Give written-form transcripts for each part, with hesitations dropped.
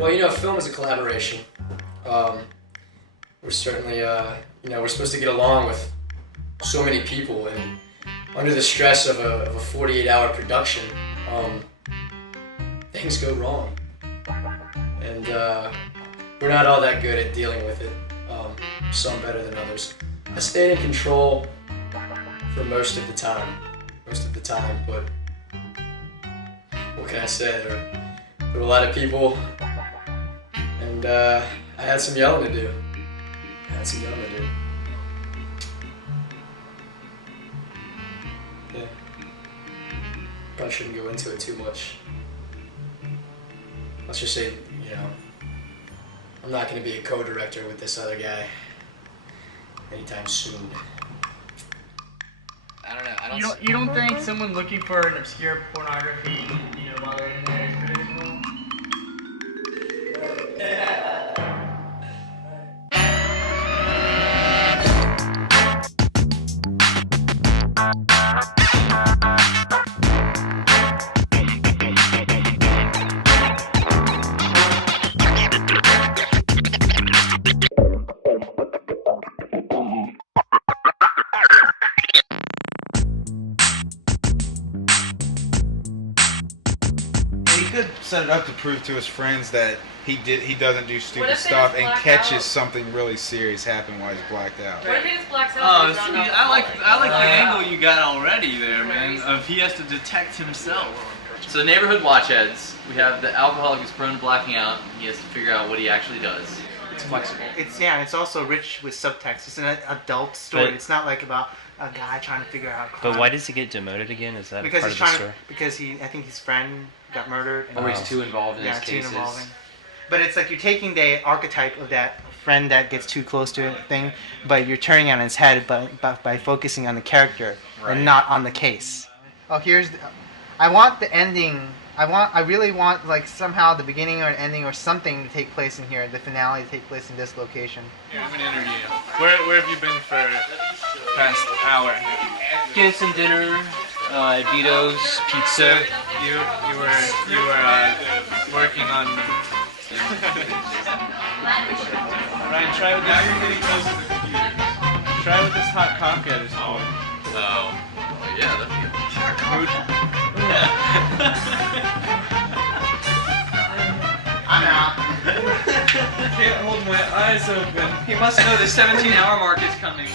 Well, you know, film is a collaboration. We're certainly, you know, we're supposed to get along with so many people, and under the stress of a 48-hour production, things go wrong. And we're not all that good at dealing with it. Some better than others. I stayed in control for most of the time, but what can I say? There were a lot of people, and I had some yelling to do. Yeah. Probably shouldn't go into it too much. Let's just say, you know, I'm not going to be a co-director with this other guy anytime soon. I don't know. You don't think someone looking for an obscure pornography, you know, while they're in there is predictable? Set it up to prove to his friends that he doesn't do stupid stuff and catches something really serious happen while he's blacked out. What if he just blacks out? Oh, see, I like the angle you got already there, man. Of he has to detect himself. So neighborhood watchheads, we have the alcoholic who's prone to blacking out, and he has to figure out what he actually does. It's flexible. It's also rich with subtext. It's an adult story. But, it's not like about a guy trying to figure out crime. But why does he get demoted again? Is that because part he's of the trying story? Because I think his friend got murdered. Or he's too involved in his cases. Too involving. But it's like you're taking the archetype of that friend that gets too close to a thing, but you're turning it on its head by focusing on the character and not on the case. Oh, I want the ending. I really want like somehow the beginning or an ending or something to take place in here. The finale to take place in this location. Here, I'm gonna interview you. Where have you been for the past hour? Getting some dinner, Vito's, pizza. You were working on. Ryan, try with this. Now you're getting close to the computer. Try with this hot coffee I just poured. Oh, yeah, that's I'm out. I can't hold my eyes open. He must know the 17-hour mark is coming.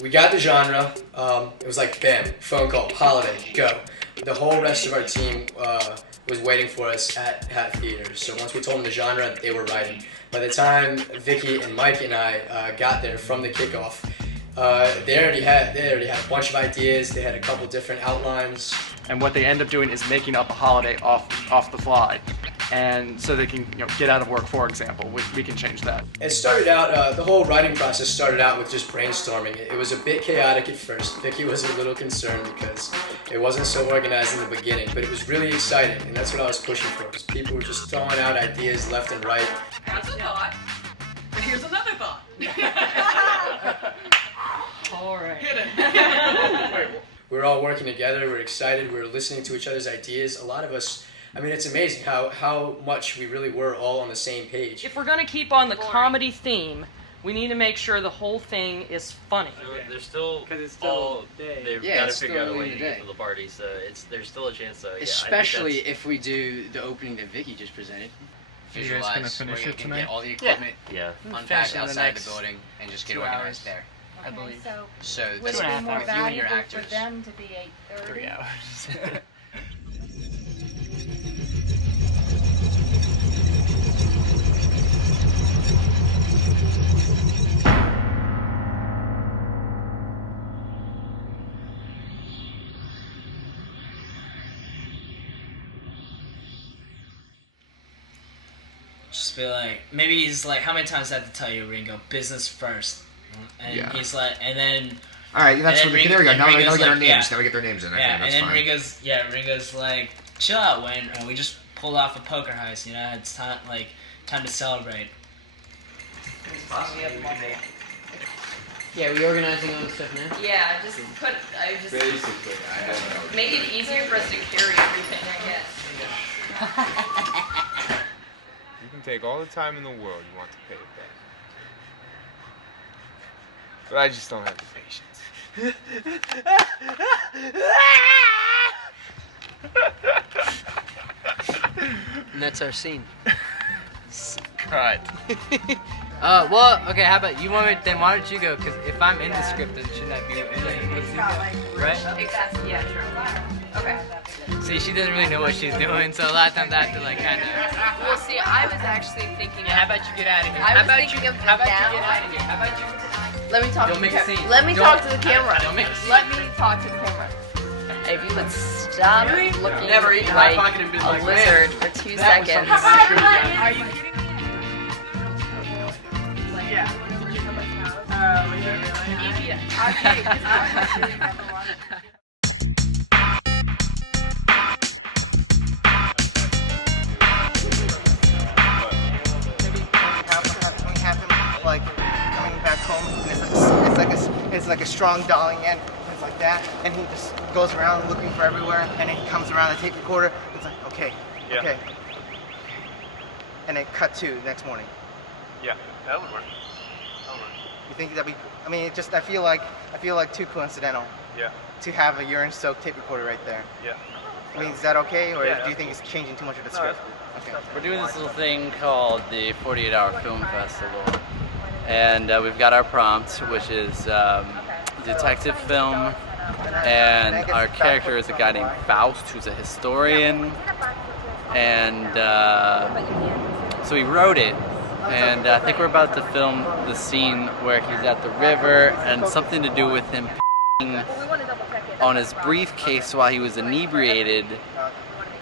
We got the genre. It was like bam, phone call, holiday, go. The whole rest of our team was waiting for us at theaters. So once we told them the genre, they were writing. By the time Vicky and Mike and I got there from the kickoff, they already had a bunch of ideas. They had a couple different outlines. And what they end up doing is making up a holiday off the fly. And so they can get out of work, for example. We can change that. It started out, the whole writing process started out with just brainstorming. It was a bit chaotic at first. Vicky was a little concerned because it wasn't so organized in the beginning, but it was really exciting, and that's what I was pushing for, because people were just throwing out ideas left and right. That's a thought. And here's another thought. All right. Hit it. We were all working together, we were excited, we were listening to each other's ideas. A lot of us, I mean, it's amazing how much we really were all on the same page. If we're going to keep on the comedy theme, we need to make sure the whole thing is funny. There's still they've got to figure out a way to get to the party, so there's still a chance. Especially if we do the opening that Vicky just presented. Visualize. You guys gonna finish it tonight? Get all the equipment unpacked Finish outside the building and just get organized there. I believe. So would that's it be more you and your valuable actors. for them to be 8:30? 3 hours. Just be like, maybe he's like, how many times I have to tell you, Ringo, business first? And he's like, and then... Alright, that's what there we go. Now we get our names. Yeah. Now we get their names in. Okay, Yeah, that's and then fine. Ringo's like, chill out, Wayne. We just pulled off a poker heist. You know, it's time to celebrate. Yeah, reorganizing all this stuff now? Yeah, Basically, I don't know. make it easier for us to carry everything, I guess. You can take all the time in the world you want to pay it back. But I just don't have the patience. And that's our scene. Cut. Well, okay, how about you want me, then why don't you go? Because if I'm in the script, then shouldn't I be in it? Right? Exactly, yeah, true. Okay. See, she doesn't really know what she's doing, so a lot of times I have to like kind of... Well, see, I was actually thinking... Yeah, how about you get out of here? I was thinking of How about now. you get out of here? How about you... Let me talk Don't to make the a scene. Let me talk to the camera. Don't make a scene. Let me talk to the camera. If you would stop looking Never eaten my like pocket and been a like, lizard man, for 2 that was seconds. something I should've done. Are you kidding me? Yeah. When we have him like coming back home, and it's like a strong dolling end. It's like that, and he just goes around looking for everywhere, and then he comes around the tape recorder. It's like okay, okay, and then cut to the next morning. Yeah, that would work. You think that I mean, I feel like too coincidental. Yeah. To have a urine-soaked tape recorder right there. Yeah. I mean, is that okay, or Yeah, do you think it's changing too much of the script? Okay. We're doing this little thing called the 48-Hour Film Festival, and we've got our prompt, which is detective film, and our character is a guy named Faust, who's a historian, and so he wrote it, and I think we're about to film the scene where he's at the river, and something to do with him on his briefcase while he was inebriated,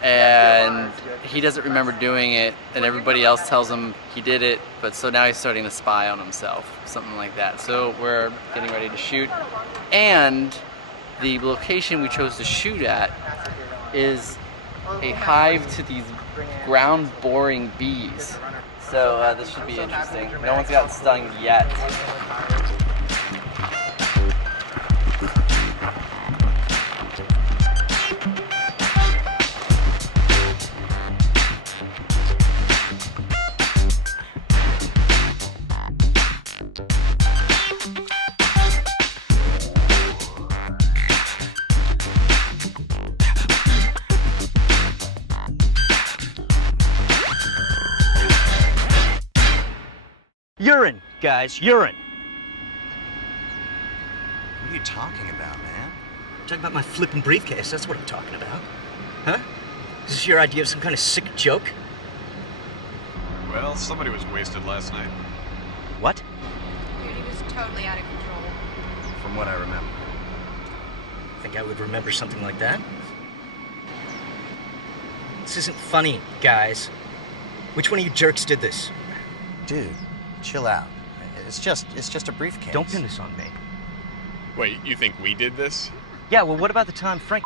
and he doesn't remember doing it, and everybody else tells him he did it, but so now he's starting to spy on himself, something like that. So we're getting ready to shoot, and the location we chose to shoot at is a hive to these ground boring bees. So this should be interesting. No one's gotten stung yet. Urine, guys, urine. What are you talking about, man? I'm talking about my flippin' briefcase, that's what I'm talking about. Huh? Is this your idea of some kind of sick joke? Well, somebody was wasted last night. What? Dude, he was totally out of control. From what I remember. Think I would remember something like that? This isn't funny, guys. Which one of you jerks did this? Dude, chill out. It's just a briefcase. Don't pin this on me. Wait, you think we did this? Yeah, well, what about the time Frank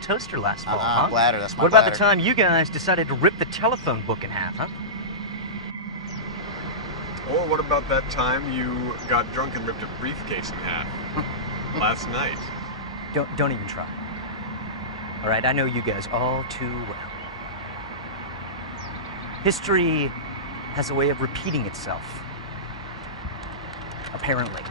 toaster last fall, huh? Bladder, that's my What about bladder. the time you guys decided to rip the telephone book in half, huh? Or what about that time you got drunk and ripped a briefcase in half? Last night. Don't even try. All right, I know you guys all too well. History has a way of repeating itself. Apparently.